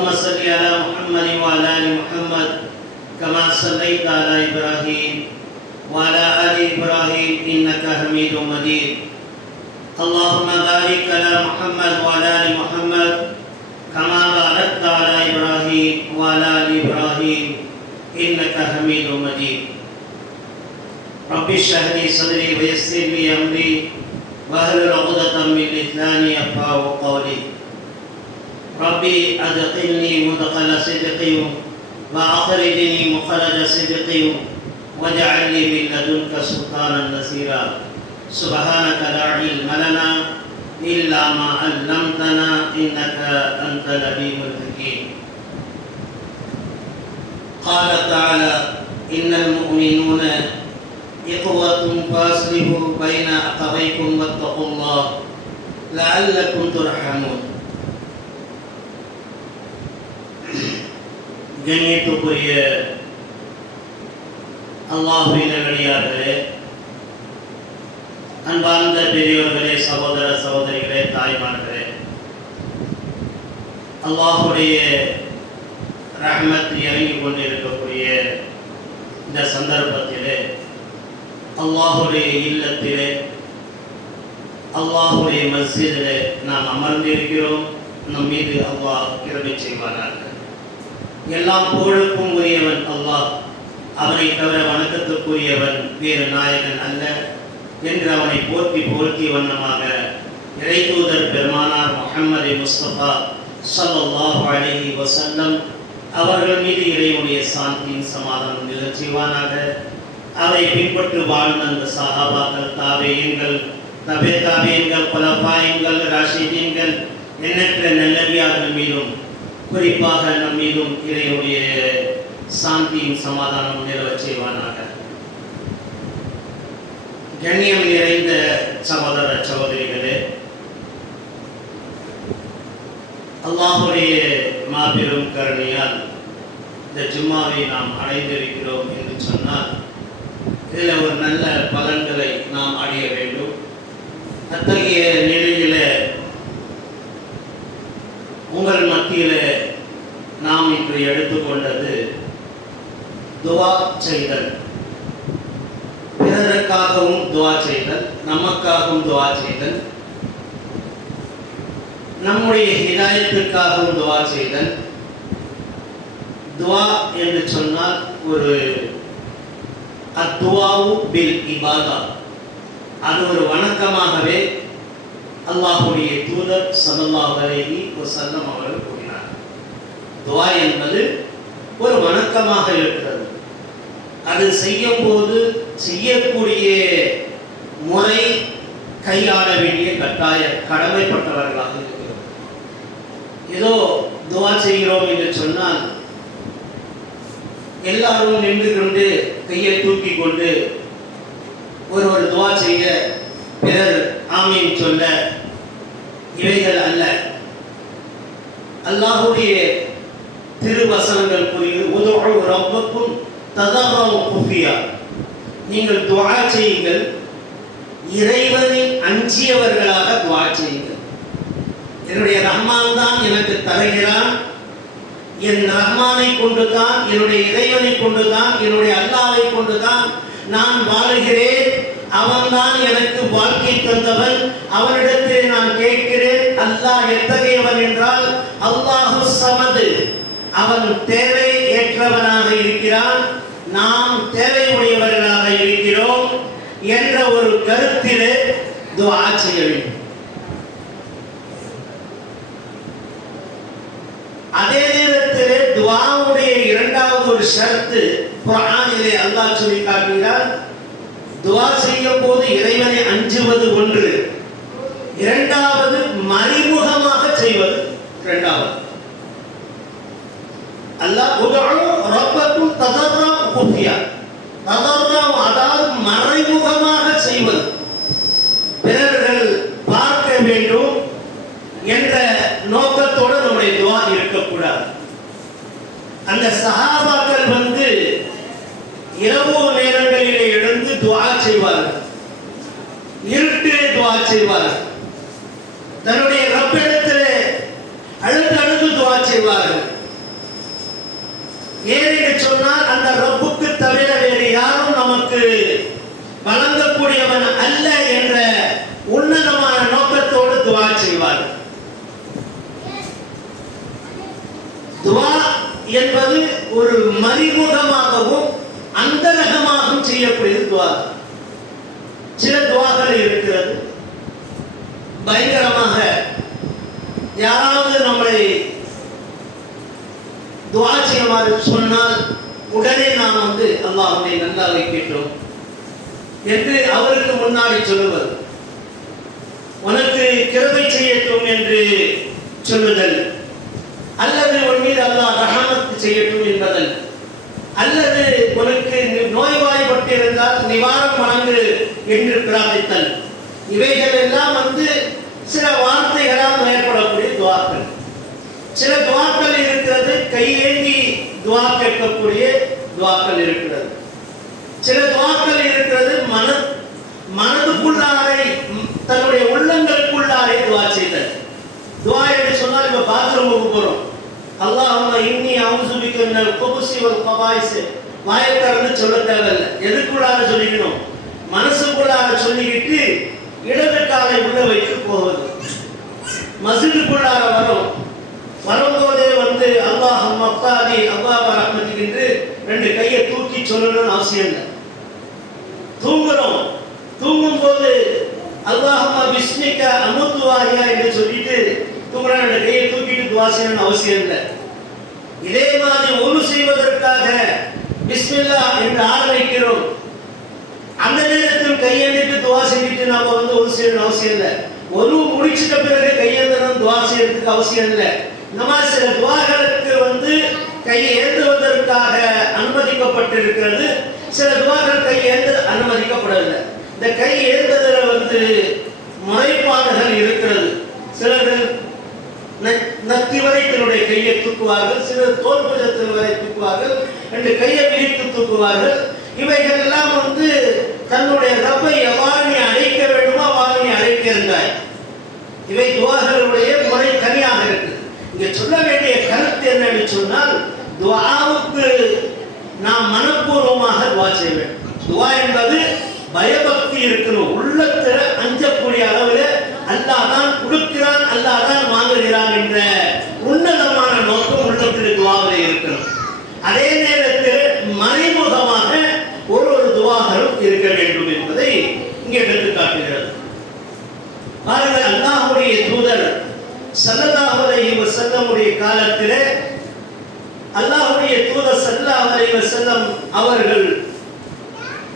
اللهم صل على محمد وعلى ال محمد كما صليت على ابراهيم وعلى ال ابراهيم انك حميد مجيد. اللهم بارك على محمد وعلى ال محمد كما باركت على ابراهيم وعلى ال ابراهيم انك حميد مجيد. رب اشرح لي صدري ويسر لي امري واحلل عقدة من لساني يفقهوا قولي. ربي أدخلني مدخل صدق وأخرجني مخرج صدق واجعل لي من لدنك سلطانا نصيرا. سبحانك لا علم لنا إلا ما علمتنا إنك أنت العليم الحكيم. قال تعالى: إن المؤمنون إخوة فاصلحوا بين أخويكم واتقوا الله لعلكم ترحمون. கண்ணியத்துக்குரிய அல்லாஹ்வின் நல்லடியார்களே, அன்பார்ந்த பெரியோர்களே, சகோதர சகோதரிகளே, தாய்மார்களே, அல்லாஹ்வுடைய ரஹ்மத் இறங்கிக் கொண்டிருக்கக்கூடிய இந்த சந்தர்ப்பத்திலே அல்லாஹ்வுடைய இல்லத்திலே அல்லாஹ்வுடைய மஸ்ஜிதிலே நாம் அமர்ந்திருக்கிறோம். நம் மீது அல்லாஹ் கிருபை செய்வானாக. எல்லாம் புகழுக்கும் உரியவன் அல்லாஹ், அவனை தவிர வணக்கத்துக்குரியவன் வேறு நாயகன் அல்ல என்று அவனை போற்றி போர்த்தி வண்ணமாக இறைத்தூதர் பெருமானார் முஹம்மது முஸ்தபா ஸல்லல்லாஹு அலைஹி வஸல்லம் அவர்கள் மீது இறைவனுடைய சாந்தியின் சமாதானம் நிலச் செய்வானாக. அதை பின்பற்று வாழ்ந்த அந்த சஹாபாக்கள், தாபீன்கள், தபே தாபீன்கள், குலஃபாயின்கள், ராஷிதீன்கள், எண்ணற்ற நல்லடியார்கள் மீதும் குறிப்பாக நம் மீதும் இறைவனுடைய சாந்தியின் சமாதானம் நிலவச் செய்வானாக. கண்ணியம் நிறைந்த சகோதர சகோதரிகளே, அல்லாஹ்வுடைய மாபெரும் கருணையால் இந்த ஜும்மாவை நாம் அடைந்திருக்கிறோம் என்று சொன்னால் இதில் ஒரு நல்ல பலன்களை நாம் அடைய வேண்டும். அத்தகைய நிலையில உங்கள் மத்தியில் நாம் இன்று எடுத்துக்கொண்டது துவா செய்தல். பிறருக்காகவும் துவா செய்தல், நமக்காகவும் துவா செய்தல், நம்முடைய ஹிதாயத்திற்காகவும் துவா செய்தல். துவா என்று சொன்னால் ஒரு அத்துவாவு பில் இபாதா, அது ஒரு வணக்கமாகவே அல்லாஹ்வுடைய தூதர் ஸல்லல்லாஹு அலைஹி வஸல்லம் அவர்கள் கூறினார். துஆ என்பது ஒரு வணக்கமாக இருக்கிறது. அது செய்யும் போது செய்யக்கூடிய முறை கையாள வேண்டிய கட்டாய கடமைப்பட்டவர்களாக இருக்கிறது. ஏதோ துஆ செய்கிறோம் என்று சொன்னால் எல்லாரும் நின்று கொண்டு கையை தூக்கி கொண்டு ஒரு துஆ செய்ய பிறர் ஆமீன் சொல்ல, இவைகள் அல்ல. அல்லாஹ்வுடைய திருவசனங்கள் கூறுகிறது, உதுஉ ரப்பக்கும் ததர்ரஉ குஃபியா, நீங்கள் துஆ செய்யுங்கள், இறைவனை அஞ்சியவர்களாக துஆ செய்யுங்கள். என்னுடைய ரஹ்மான் தான் எனக்கு தருகிறான், என் ரஹ்மானை கொண்டுதான், என்னுடைய இறைவனை கொண்டுதான், என்னுடைய அல்லாஹ்வை கொண்டுதான் நான் வாழுகிறேன். அவன்தான் எனக்கு வாழ்க்கை தந்தவன், அவனிடத்தில் நான் கேட்கிறேன். அல்லாஹ் எத்தகையவன் என்றால் அல்லாஹு ஸமது, அவன் தேவை ஏற்றவனாக இருக்கிறான், நாம் தேவை உடையவர்களாக இருக்கிறோம் என்ற ஒரு கருத்திலே துஆ செய்ய வேண்டும். அதே நேரத்தில் துஆவுடைய இரண்டாவது ஒரு ஷர்த்து குர்ஆனிலே அல்லாஹ் சொல்லி காட்டுகிறார். துஆ செய்யும் போது இறைவனை அஞ்சுவது ஒன்று, இரண்டாவது மறைமுகமாக செய்வது இரண்டாவது. அல்லாஹ் உதுஉ ரப்பக்கும் ததர்ரஉ குஃபியா, ததர்ரஉ அதாவது மறைமுகமாக செய்வது, பிறர்கள் பார்க்க வேண்டும் என்ற நோக்கத்தோடு நம்முடைய துஆ இருக்கக்கூடாது. அந்த சஹாபாக்கள் இரவு நேரங்களிலே எழுந்து துஆ செய்வார்கள், இருட்டிலே துஆ செய்வார்கள், தன்னுடைய ரப்பிடத்திலே அழுது துஆ செய்வார்கள். உடையவன் அல்ல என்ற உன்னதமான நோக்கத்தோடு துஆ செய்வார்கள். துஆ என்பது ஒரு மறைமுகமாகவும் அந்தரங்கமாகவும் செய்யக்கூடியது துஆ. சில துஆக்கள் இருக்கிறது பயங்கரமாக யாராவது நம்மளை துஆ செய்யுமாறு சொன்னால் உடனே நாம் அல்லாஹ் உன்னை நல்லா வைக்கின்றோம் என்று அவருக்கு முன்னாடி சொல்லுவது, உனக்கு கிருபை செய்யட்டும் என்று சொல்லுதல், அல்லது உன் மீது அல்லாஹ் ரஹமத் செய்யட்டும் என்பதல், அல்லது உனக்கு நோய்வாய்ப்பட்டிருந்தால் நிவாரணம் வழங்கு என்று பிரார்த்தித்தல், இவைகள் எல்லாம் சில வார்த்தைகளால் ஏற்படக்கூடிய துஆக்கள். சில துஆக்கள் இருக்கிறது கையேந்தி துஆ கேட்கக்கூடிய துஆக்கள் இருக்கிறது. சில துஆக்கள் இருக்கிறது மனதுக்குள்ளாரை தன்னுடைய உள்ளங்களுக்குள்ளாரை துஆ செய்தல். துஆ என்று சொன்னால் இப்ப பாத்ரூமுக்கு போறோம், அல்லாஹும்ம இன்னி அஊது பிக மினல் குபுஸி வல் கபாயிஸ், வாயத்திறந்து சொல்ல தேவையில்லை, எதுக்குள்ளார சொல்லிக்கணும், மனசுக்குள்ளார சொல்லிக்கிட்டு இடது காலை உள்ள வைத்து போவது. மஸ்ஜிதுக்குள்ளார வரும்போதே அல்லாஹும்ம அஃதாதி அல்லாஹ் ரஹ்மத்துக்கு என்று ரெண்டு கையை தூக்கி சொல்லணும்னு அவசியம் இல்லை. தூங்கும் போது அல்லாஹும்ம பிஸ்மிக அமுத்து வாஹியா என்று சொல்லிட்டு தூங்குற ரெண்டு கையை தூக்கிட்டு துஆ செய்யணும்னு அவசியம் இல்லை. இதே மாதிரி ஒழு செய்வதற்காக பிஸ்மில்லாஹ் என்று ஆரம்பிக்கிறோம், அந்த நேரத்தில் கையெழுத்து துஆ செஞ்சுட்டு நாம ஒழு செய்யணும்னு அவசியம் இல்லை. ஒழு முடிச்சிட்ட பிறகு கையெழுத்தணும் துஆ செய்யறதுக்கு அவசியம் இல்லை. இந்த மாதிரி சில துஆக்களுக்கு கையை ஏந்துவதற்காக அனுமதிக்கப்பட்டிருக்கிறது, சில துஆக்கள் கை ஏந்து அனுமதிக்கப்படவில்லை. இந்த கை ஏந்துதல முறைப்பாடுகள் இருக்கிறது. சிலர்கள் நத்தி வரை தன்னுடைய கையை தூக்குவார்கள், சிலர் தோல் புஜத்தில் வரை தூக்குவார்கள், ரெண்டு கையை விரித்து தூக்குவார்கள். இவைகள் எல்லாம் தன்னுடைய ரப்பை எவ்வாறு நீ அழைக்க வேண்டுமோ அவ்வாறு நீ அழைக்க இருந்தாய். இவை துஆக்களுடைய முறை தனியாக இருக்குது. இங்க சொல்ல வேண்டிய கருத்து என்னன்னு சொன்னால், துஆவுக்கு நாம் மனப்பூர்வமாக துஆ செய்ய வேண்டும். துஆ என்பது பயபக்தி இருக்கணும், உள்ளத்துல அஞ்சக்கூடிய அளவில் அல்லாஹ் தான் கொடுக்கிறான், அல்லாஹ் தான் வாங்குகிறான் என்ற உன்னதமான நோக்கம் உள்ளத்தில் துஆவில் இருக்கணும். அதே நேரத்தில் மறைமுகமாக ஒரு துஆகளும் இருக்க வேண்டும் என்பதை இங்கே எடுத்து காட்டுகிறது. பாருங்கள், அல்லாஹ்வுடைய தூதர் ஸல்லல்லாஹு அலைஹி வஸல்லம் உடைய காலத்திலே அல்லாஹ்வுடைய தூதர் ஸல்லல்லாஹு அலைஹி வஸல்லம் அவர்கள்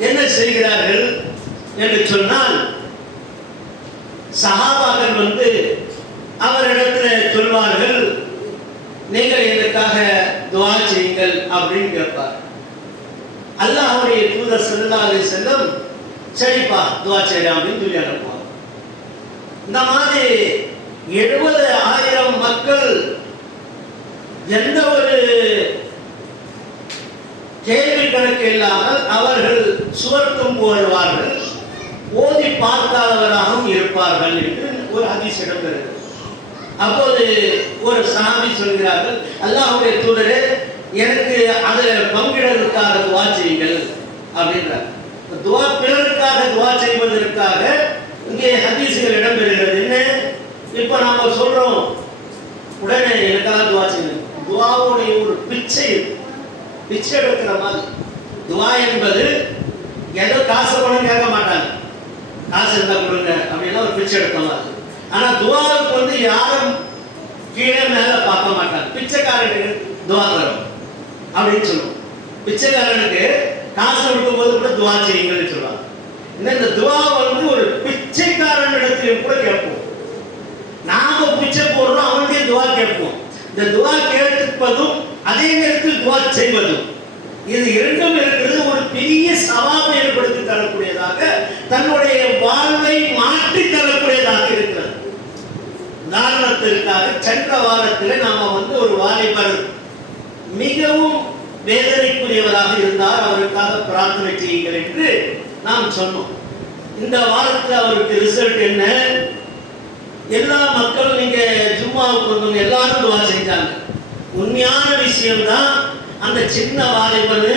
என்ன செய்கிறார்கள் என்று சொன்னால், சஹாபாக்கள் அவரிடத்தில் சொல்வார்கள், நீங்கள் எனக்காக துஆ செய்யுங்கள் அப்படின்னு கேட்பார். அல்லாஹ்வுடைய தூதர் ஸல்லல்லாஹு அலைஹி வஸல்லம் சரிப்பா துஆ செய்யலாம் அப்படின்னு சொல்லி அனுப்புவார். இந்த மாதிரி 70,000 மக்கள் எந்த ஒரு கேள்வி கணக்கு இல்லாமல் அவர்கள் சுவர்க்கம் போடுவார்கள், ஓதி பார்க்காதவராகவும் இருப்பார்கள் என்று ஒரு ஹதீஸ் இடம்பெறுகிறது. அப்போது ஒரு சஹாபி சொல்கிறார்கள், அல்லாஹ்வுடைய தூதரே எனக்கு அதில் பங்கிடுவதற்காக துஆ செய்யுங்கள் அப்படின்றார். துஆ பிறருக்காக துஆ செய்வதற்காக இங்கே ஹதீஸ்கள் இடம்பெறுகிறது. என்ன இப்போ நாம சொல்றோம், உடனே எனக்காக துஆ செய்யுங்கள். துஆவுடைய ஒரு பிச்சை எடுக்கிற மாதிரி. துஆ என்பது ஏதோ காசு பணம் கேட்க மாட்டாங்க, காசு இருந்தா கொடுங்க அப்படின்னா ஒரு பிச்சை எடுக்க மாதிரி. ஆனா துஆவுக்கு யாரும் கீழே மேல பார்க்க மாட்டாங்க. பிச்சைக்காரனுக்கு துஆ தரும் அப்படின்னு சொல்லுவோம். பிச்சைக்காரனுக்கு காசு கொடுக்கும் போது கூட துஆ செய்யுங்கன்னு சொல்லுவாங்க. இந்த துஆ ஒரு பிச்சைக்காரனிடத்திலும் கூட கேட்போம். நாம பிச்சை போடுறோம், அவனுடைய துஆ கேட்போம். இந்த துஆ கேட்பதும் அதே நேரத்தில் துஆ செய்வதும், இது இரண்டும் இருக்கிறது. ஒரு பெரிய சவாபை ஏற்படுத்தி தரக்கூடியதாக, தன்னுடைய வாழ்வை மாற்றி தரக்கூடியதாக இருக்கிறது. உதாரணத்திற்காக சென்ற வாரத்தில் நாம ஒரு வாலிபர் மிகவும் வேதனைக்குரியவராக இருந்தார், அவருக்காக பிரார்த்தனை செய்யுங்கள் என்று நாம் சொன்னோம். இந்த வாரத்தில் அவருக்கு ரிசல்ட் என்ன? எல்லா மக்களும் நீங்க ஜும்மாவுக்கு வந்தவங்க எல்லாரும் துஆ செஞ்சாங்க. உண்மையான விஷயம் தான், அந்த சின்ன வாலிபன்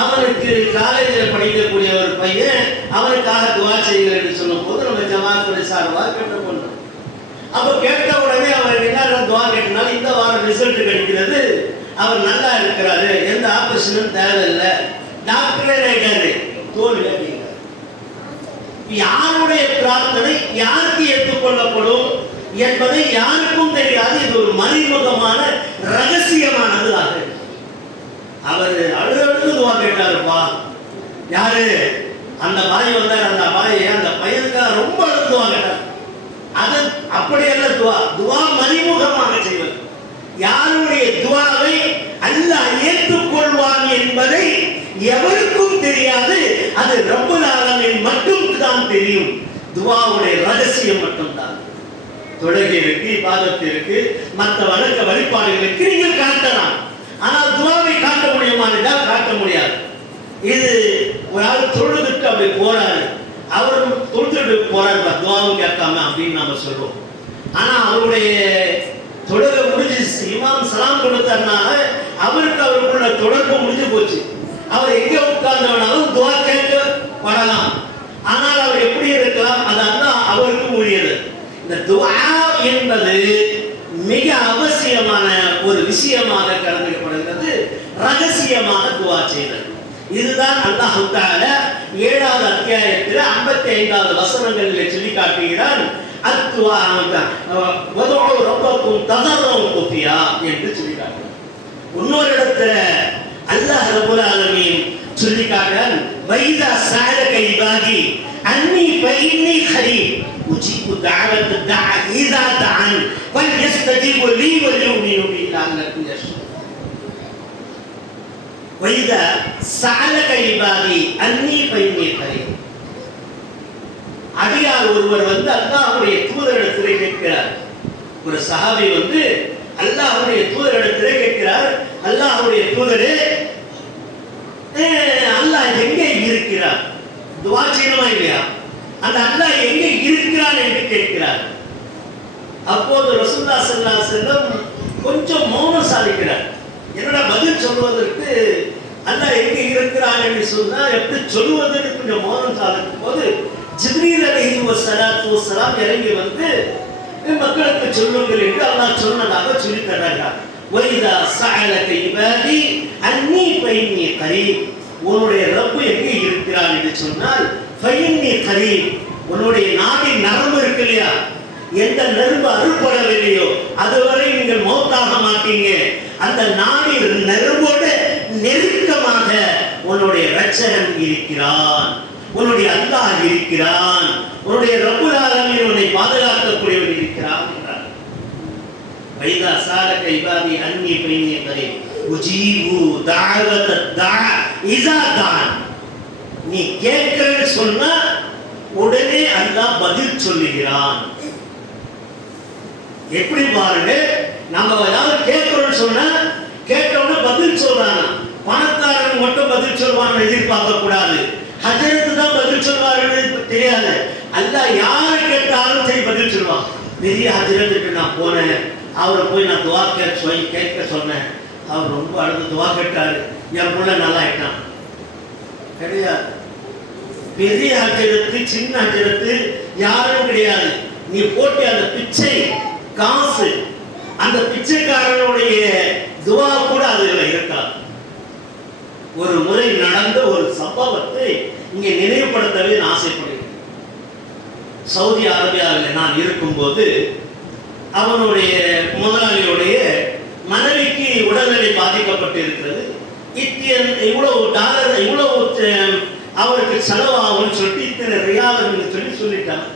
அவனுக்கு காலேஜில் படிக்கக்கூடிய ஒரு பையன் அவனுக்காக துவா செய்யுங்கள் என்று சொல்லும் போது நம்ம ஜமாத்துடைய சார்பாக கேட்டு பண்ணோம். அப்போ கேட்ட உடனே அவர் என்ன துவா கேட்டனால இந்த வாரம் ரிசல்ட் கிடைக்கிறது, அவர் நல்லா இருக்கிறாரு, எந்த ஆபரேஷனும் தேவையில்லை, டாக்டரே ஆயிட்டாரு, தோல்வி அப்படிங்கிறார். யாருடைய பிரார்த்தனை யாருக்கு ஏற்றுக்கொள்ளப்படும் என்பதை யாருக்கும் தெரியாது. இது ஒரு மறைமுகமான ரகசியமானது. அவர் அழுது துவா கேட்டாருப்பா. யாரு? அந்த பாய் வந்தார். அந்த பாயை அந்த பையனுக்காக ரொம்ப அழுது துவா கேட்டார். அது அப்படியல்ல துவா. துவா மறைமுகமாக செய்வது. யாருடைய துவாவை அல்லாஹ் ஏற்றுக்கொள்வான் என்பதை எவருக்கும் தெரியாது. அது ரப்புல் ஆலமீன் மட்டும் தான் தெரியும். துவாவுடைய ரகசியம் மட்டும்தான். தொழுகைக்கு, இபாதத்திற்கு, மற்ற வணக்க வழிபாடுகளுக்கு நீங்கள் காட்டலாம். ஆனால் துவாவை காட்ட முடியுமா என்றால் காட்ட முடியாது. இது ஒரு ஆள் தொழுதுட்டு அப்படி போறாரு, அவர் தொழுதுட்டு போறாரு, துவாவும் கேட்காம அப்படின்னு நாம சொல்றோம். ஆனா அவருடைய தொழுகை முடிஞ்சு இமாம் சலாம் கொடுத்ததுனால அவருக்கு அவருக்குள்ள தொடர்பு முடிஞ்சு போச்சு. அவர் எங்க உட்கார்ந்தவனாலும் துவா கேட்கப்படலாம். ஆனால் அவர் எப்படி இருக்கலாம், அதான் அவருக்கு உரியது. இந்த துவா என்பது மிக அவசியமான ஒரு விஷயமாக கருதப்படுகிறது. ரகசியமாக துவா செய்தல். இதுதான் அல்லாஹ் தஆலா 7வது அத்தியாயத்தில் 55வது வசனங்களில் சொல்லி காட்டுகிறான். அத்துவா வதுஉ ரப்பக்கும் ததர்ருன் குஃபியா என்று சொல்லி காட்டுகிறான். இன்னொரு இடத்துல அல்லாஹ் ரப்பல் ஆலமீன் சொல்லி காட்டுறான். வைதா சஅலக இபாதி அன்னி ஃபஇன்னி கரீம் உஜீபு தஅவத தஅ இதா தஅன் ஃபல்யஸ்தஜீபு லீ வல்யுமினு பி லஅல்லகும் யஷ்குரூன். வைதா சஅலக இபாதி அன்னி ஃபஇன்னி கரீம். அடியார் ஒருவர் வந்து அல்லாஹ்வுடைய தூதரிடத்திலே கேட்கிறார். ஒரு சஹாபி வந்து அல்லாஹ்வுடைய தூதரிடத்திலே கேட்கிறார், அல்லாஹ்வுடைய தூதரே, அல்லாஹ் எங்கே இருக்கிறார்? துஆ செய்யணுமா இல்லையா? அந்த அல்லாஹ் எங்கே இருக்கிறான் என்று கேட்கிறார். அப்போது ரசூலுல்லாஹி ஸல்லல்லாஹு அலைஹி வஸல்லம் கொஞ்சம் மௌனம் சாதிக்கிறார். என்னடா பதில் சொல்வதற்கு அல்லாஹ் எங்கே இருக்கிறான் என்று சொன்னா எப்படி சொல்வதற்கு கொஞ்சம் மௌனம் சாதிக்கும் போது ஜிப்ரீல் அலைஹிஸ்ஸலாத்து வஸ்ஸலாம் இறங்கி வந்து மக்களுக்கு சொல்லுங்கள் என்று அல்லாஹ் சொன்னதாக சொல்லி தர்றாங்க. வைதா சஅலக இபாதி அன்னி ஃபஇன்னி கரீம். உன்னுடைய ரப்பு எங்கே இருக்கிறான் என்று சொன்னால் ஃபஇன்னி கரீம். உன்னுடைய நாடின் நரம்பு இருக்கு இல்லையா, எந்த நரம்பு அறுபடவில்லையோ அதுவரை நீங்கள் மௌத்தாக மாட்டீங்க. அந்த நாடி நரம்போடு நெருக்கமாக உன்னுடைய இரட்சகன் இருக்கிறான், உன்னுடைய அல்லாஹ் இருக்கிறான், உன்னுடைய ரப்புல் ஆலமீன் உன்னை பாதுகாக்கக்கூடியவன் இருக்கிறான் என்றார். வைதா சஅலக இபாதி அன்னி ஃபஇன்னி கரீம் உஜீபு தஅவத தஅ இதா தஅன். நீ கேட்கிறன்னு சொன்னா உடனே அல்லாஹ் பதில் சொல்லுகிறான். எப்படி பாருங்க, நம்ம ஏதாவது கேட்கிறோம்னு சொன்னா கேட்டோன்னு பதில் சொல்றாங்க. பணக்காரன் மட்டும் பதில் சொல்வான்னு எதிர்பார்க்க கூடாது. ஹஜரத்து தான் பதில் சொல்வாருன்னு தெரியாது. அல்லாஹ் யாரை கேட்டாலும் சரி பதில் சொல்வான். பெரிய ஹஜரத்துக்கு நான் போனேன், அவரை போய் நான் துவா கேட்க சொன்னேன், அவர் ரொம்ப அழுது துவா கேட்டாரு, என் புள்ள நல்லா ஆயிட்டான். கிடையாது. பெரிய ஹஜரத்து சின்ன ஹஜரத்து யாரும் கிடையாது. நீ போட்டு அந்த பிச்சை காசு, அந்த பிச்சைக்காரனுடைய துவா கூட அதுல இருக்காது. ஒரு முறை நடந்த ஒரு சம்பவத்தை இங்கே நினைவுபடுத்தவே நான் ஆசைப்படுகிறேன். சவுதி அரேபியாவில் நான் இருக்கும்போது அவனுடைய முதலாளியுடைய மனைவிக்கு உடல்நிலை பாதிக்கப்பட்டு இருக்கிறது. இவ்வளவு டாலர், இவ்வளவு அவருக்கு செலவாகும்னு சொல்லிட்டு இத்தனை ரியால்னு சொல்லிட்டான்.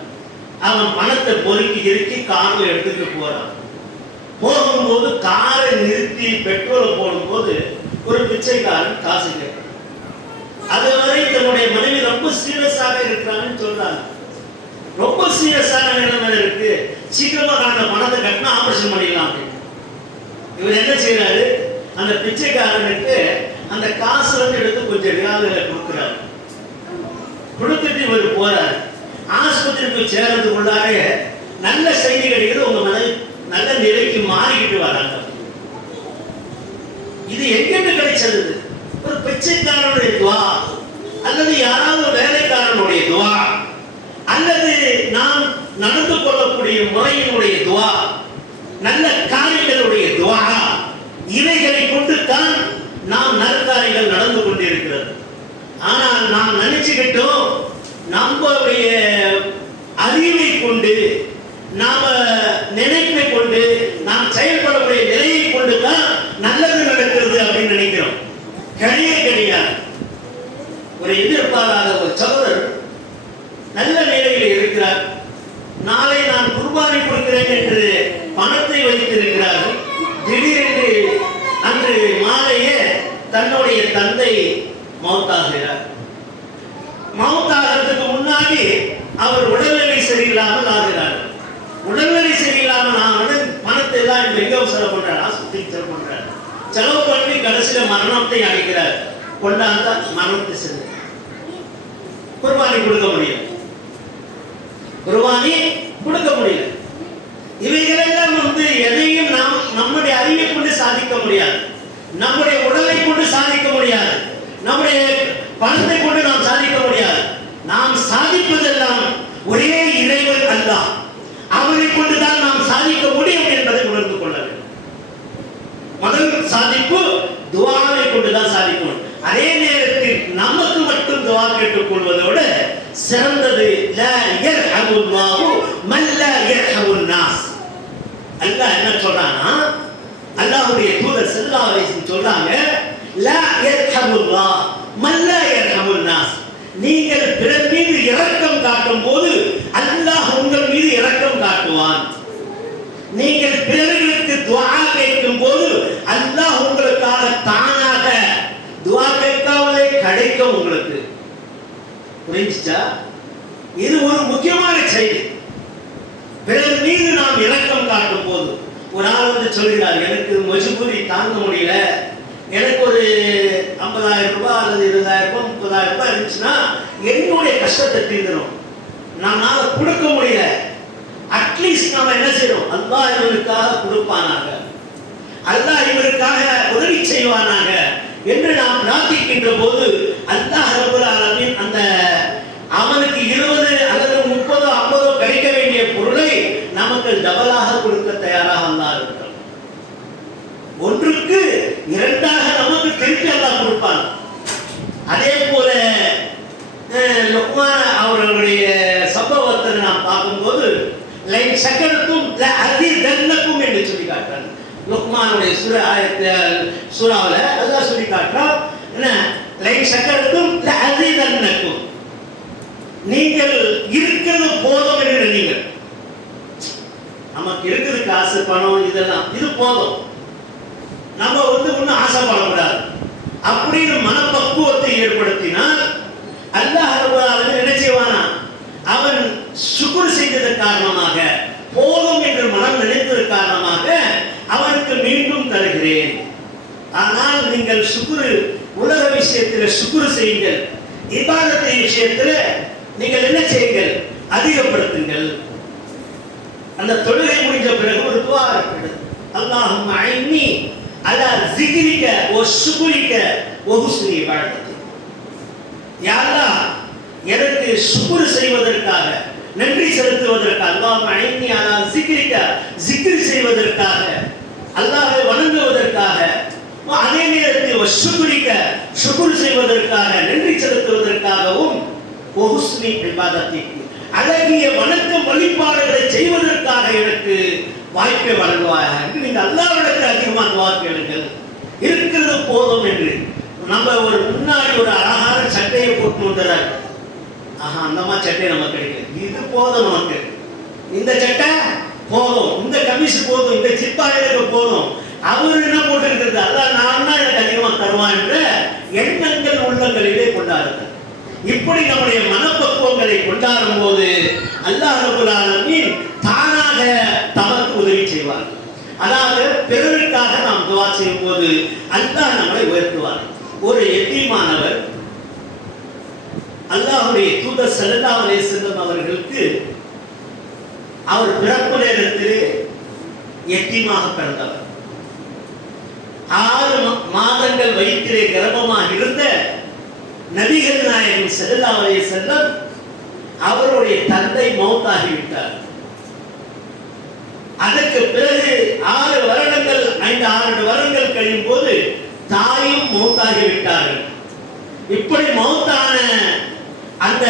அவன் பணத்தை பொறுக்கி இறுக்கி காரில் எடுத்துட்டு போறான். போகும்போது காரை நிறுத்தி பெட்ரோல் போடும்போது ஒரு பிச்சைக்காரன் காசு கேட்கிறான். அதுவரை தன்னுடைய மனைவி ரொம்ப சீரியஸாக இருக்கிறாங்கன்னு சொல்றாங்க. ரொம்ப சீரியஸான நிலைமையில இருக்கு, சீக்கிரமா அந்த பணத்தை கட்டினா ஆபரேஷன் பண்ணிடலாம் அப்படின்னு. இவர் என்ன செய்யறாரு, அந்த பிச்சைக்காரனுக்கு அந்த காசு வந்து எடுத்து கொஞ்சம் ரியால்களை கொடுக்குறாரு. கொடுத்துட்டு இவர் போறாரு. ஆஸ்பத்திரி போய் சேர்றதுக்குள்ளாரே நல்ல செய்தி கிடைக்கிறது, உங்க மனைவி நல்ல நிலைக்கு மாறிக்கிட்டு வராங்க. இது எங்கிருந்து கிடைச்சது? ஒரு பிச்சைக்காரனுடைய நல்ல காரியங்களுடைய துஆ, இவைகளை கொண்டு தான் நாம் நற்காரியங்கள் நடந்து கொண்டிருக்கிறது. ஆனால் நாம் நினைச்சுக்கிட்டோம் நம்மளுடைய அறிவை கொண்டு, நாம நினைப்பை கொண்டு, நாம் செயல்படக்கூடிய நிலையை கொண்டு தான் நல்லது நடக்கிறது அப்படின்னு நினைக்கிறோம். கிடையாது. ஒரு எதிர்பாராத ஒரு சகோதரர் நல்ல நிலையில் இருக்கிறார். நாளை நான் குர்பானி கொடுக்கிறேன் என்று பணத்தை வைத்திருக்கிறார்கள். திடீரென்று அன்று மாலையே தன்னுடைய தந்தை மௌத்தாகிறார். மௌத்தாகிறதுக்கு முன்னாடி அவர் உடல்நிலை சரியில்லாமல் ஆகிறார். உடல்நிலை சரியில்லாமல் ஆனவுடன் பணத்தை எல்லாம் எங்க செலவு பண்றார்? ஆஸ்பத்திரிக்கு செலவு பண்றார். செலவு பண்ணி கடைசியில மரணத்தை அடைக்கிறார். கொண்டாந்தா மரணத்தை சென்று குர்பானி கொடுக்க முடியும், குர்பானி கொடுக்க முடியல. இவைகளெல்லாம் எதையும் நாம் நம்முடைய அறிவை கொண்டு சாதிக்க முடியாது, நம்முடைய உடலை கொண்டு சாதிக்க முடியாது, நம்முடைய பணத்தை கொண்டு நாம் சாதிக்க முடியாது. நாம் சாதிப்பதெல்லாம் ஒரே இறைவன் அல்லாஹ், அவரை கொண்டுதான் நாம் சாதிக்க முடியும் என்பதை உணர்ந்து கொள்ள வேண்டும். முதல் சாதிப்பு துஆவை கொண்டுதான் சாதிக்கணும். அதே நேரத்தில் நமக்கு மட்டும் துஆ கேட்டுக் கொள்வதோடு சிறந்தது லா யர்ஹமுல்லாஹு மன் லா யர்ஹமுன் நாஸ். அல்லாஹ் என்ன சொல்றானா, அல்லாஹ்வுடைய தூதர் ஸல்லல்லாஹு அலைஹி வஸல்லம் சொல்றாங்க, லா யர்ஹமுல்லாஹ் மன் லா யர்ஹமுன் நாஸ். நீங்கள் பிறர் மீது இரக்கம் காட்டும் போது அல்லாஹ் உங்கள் மீது இரக்கம் காட்டுவான். நீங்கள் பிறர்களுக்கு துஆ கேட்கும் போது அல்லாஹ் உங்களுக்காக தானாக துஆ கேட்காமலே கிடைக்கும் உங்களுக்கு. புரிஞ்சுச்சா? இது ஒரு முக்கியமான செய்தி. பிறர் மீது நாம் இரக்கம் காட்டும் போது, ஒரு ஆள் சொல்கிறார், எனக்கு மஜ்பூரி தாங்க முடியல, எனக்கு ஒரு 50,000 ரூபாய் அல்லது 20,000 ரூபாய் 30,000 ரூபாய் இருந்துச்சுன்னா என்னுடைய கஷ்டத்தை தீர்ந்துடும், நம்மளால கொடுக்க முடியல, அட்லீஸ்ட் நாம என்ன செய்யறோம், அல்லாஹ் இவருக்காக கொடுப்பானாக, அல்லாஹ் இவருக்காக உதவி செய்வானாக என்று நாம் பிரார்த்திக்கின்ற போது அல்லாஹ் ரப்பல் ஆலமீன் அந்த அவனுக்கு 20 அல்லது 30 50 கிடைக்க வேண்டிய பொருளை நமக்கு டபுளாக கொடுக்க தயாராக அல்லாஹ் இருக்கிறான். ஒன்றுக்கு இரண்டாக நமக்கு திருப்பி அல்லாஹ் கொடுப்பான். அதே போல லுக்மான் அவர்களுடைய சம்பவத்தை நாம் பார்க்கும்போது லைன் சக்கரத்தும் அதிதன்னக்கும் என்று சொல்லி காட்டுறாங்க. லுக்மானுடைய சூறாவில் அல்லாஹ் சொல்லி காட்டுறான், என்ன லைன் சக்கரத்தும் அதிதன்னக்கும், நீங்கள் இருக்கிறது போதும் என்று நீங்கள், நமக்கு இருக்குது காசு பணம் இதெல்லாம் இது போதும், நம்ம ஒன்றும் ஆசைப்படக்கூடாது அப்படின்னு மனப்பக்குவத்தை ஏற்படுத்தினால் அல்லாஹ் ரப்பல் ஆலமீன் என்ன செய்வானா, அவன் சுக்ர் செய்ததன் காரணமாக, போதும் என்று மனம் நினைத்ததன் காரணமாக அவனுக்கு மீண்டும் தருகிறேன். ஆனால் நீங்கள் சுக்ர், உலக விஷயத்தில் சுக்ர் செய்யுங்கள், இபாதத்தை விஷயத்தில் நீங்கள் என்ன செய்யுங்கள், அதிகப்படுத்துங்கள். அந்த தொழுகை முடிஞ்ச பிறகு ஒரு துஆ இருக்கிறது, அல்லாஹும்ம ஐன்னி அலா ஸிக்ரிக வ ஷுக்ரிக வ ஹுஸ்னி இபாதத்தி. யா அல்லாஹ், எனக்கு சுக்ர் செய்வதற்காக, நன்றி செலுத்துவதற்காக, அல்லாஹும்ம ஐன்னி அலா ஸிக்ரிக, ஸிக்ர் செய்வதற்காக, அல்லாஹ்வை வணங்குவதற்காக, அதே நேரத்தில் வ ஷுக்ரிக, சுக்ர் செய்வதற்காக, நன்றி செலுத்துவதற்காகவும், வ ஹுஸ்னி இபாதத்தி, அழகிய வணக்க வழிபாடுகளை செய்வதற்காக எனக்கு வாய்ப்பை வழங்குவாயாக என்று நீங்கள் அல்லாஹ்விடத்தில் அதிகமாக துஆ கேளுங்கள். இருக்கிறது போதும் என்று. நம்ம ஒரு முன்னாடி ஒரு அழகான சட்டையை போட்டு வந்துடுறாரு, ஆஹா அந்த மாதிரி சட்டை நமக்கு கிடைக்கும், இது போதும் நமக்கு, இந்த சட்டை போதும், இந்த கமிஷ் போதும், இந்த சிப்பா எனக்கு போதும், அவர் என்ன போட்டிருக்கிறது அதான் நான் தான் எனக்கு அதிகமாக தருவான் என்ற எண்ணங்கள் உள்ளங்களிலே கொண்டாடுங்கள். இப்படி நம்முடைய மனப்பக்குவங்களை கொண்டாடும் போது அல்லாஹ் ரப்பல் ஆலமீன் தானாக தமக்கு உதவி செய்வார். அதாவது பிறருக்காக நாம் துஆ செய்யும் போது அல்லாஹ் நம்மளை உயர்த்துவார். ஒரு எத்தீமானவர் அல்லாஹ்வுடைய தூதர் ஸல்லல்லாஹு அலைஹி வஸல்லம் அவர்களுக்கு அவர் பிறப்பு நேரத்திலே எத்தீமாக பிறந்தவர். 6 மாதங்கள் வயிற்றிலே கர்ப்பமாக இருந்த நபிகள் நாயகம் ஸல்லல்லாஹு அலைஹி வஸல்லம் அவருடைய தந்தை மௌத்தாகிவிட்டார். அதற்கு பிறகு 6 வருடங்கள் 5-6 வருடங்கள் கழியும் போது தாயும் மௌத்தாகி விட்டார்கள். இப்படி மௌத்தான அந்த